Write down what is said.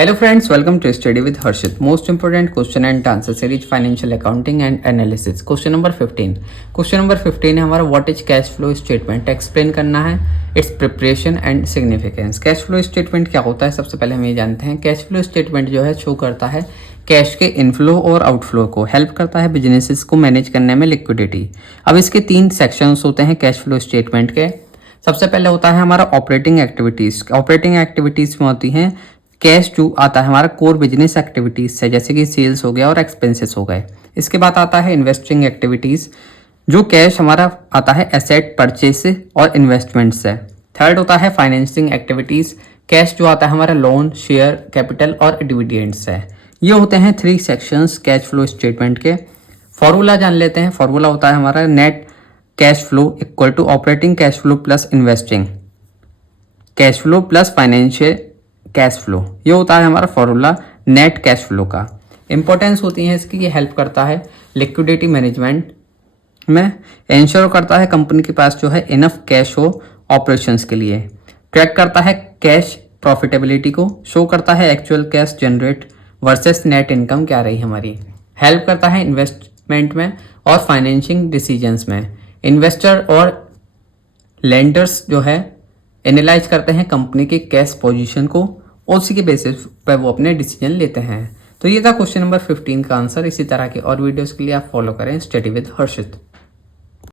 Hello friends, welcome to Study with Harshit. Most important question and answer series financial accounting and analysis. Question number 15. Question number 15 है हमारा what is cash flow statement. Explain करना है it's preparation and significance. Cash flow statement क्या होता है सबसे पहले हम ये जानते हैं. कैश फ्लो स्टेटमेंट जो है शो करता है कैश के इनफ्लो और आउटफ्लो को, हेल्प करता है बिजनेसेस को मैनेज करने में लिक्विडिटी. अब इसके 3 सेक्शंस होते हैं कैश फ्लो स्टेटमेंट के. सबसे पहले होता है हमारा ऑपरेटिंग एक्टिविटीज़. ऑपरेटिंग एक्टिविटीज़ में होती हैं कैश जो आता है हमारा कोर बिजनेस एक्टिविटीज़ से, जैसे कि सेल्स हो गया और एक्सपेंसेस हो गए. इसके बाद आता है इन्वेस्टिंग एक्टिविटीज़, जो कैश हमारा आता है एसेट परचेस और इन्वेस्टमेंट से. थर्ड होता है फाइनेंसिंग एक्टिविटीज़, कैश जो आता है हमारा लोन, शेयर कैपिटल और डिविडेंड्स से. ये होते हैं 3 सेक्शंस कैश फ्लो स्टेटमेंट के. फॉर्मूला जान लेते हैं. फॉर्मूला होता है हमारा net cash flow equal to operating cash flow plus investing cash flow plus financial cash flow. ये होता है हमारा फॉर्मूला नेट कैश फ्लो का. इंपॉर्टेंस होती है इसकी, ये हेल्प करता है लिक्विडिटी मैनेजमेंट में, इंश्योर करता है कंपनी के पास जो है इनफ कैश हो ऑपरेशंस के लिए, ट्रैक करता है कैश प्रॉफिटेबिलिटी को, शो करता है actual cash generate versus net income क्या रही हमारी, हेल्प करता है इन्वेस्टमेंट में और फाइनेंशिंग डिसीजंस में. इन्वेस्टर और लेंडर्स जो है एनालाइज करते हैं कंपनी के कैश पोजीशन को, उसी के बेसिस पर वो अपने डिसीजन लेते हैं. तो ये था क्वेश्चन नंबर 15 का आंसर. इसी तरह के और वीडियोस के लिए आप फॉलो करें स्टडी विद हर्षित.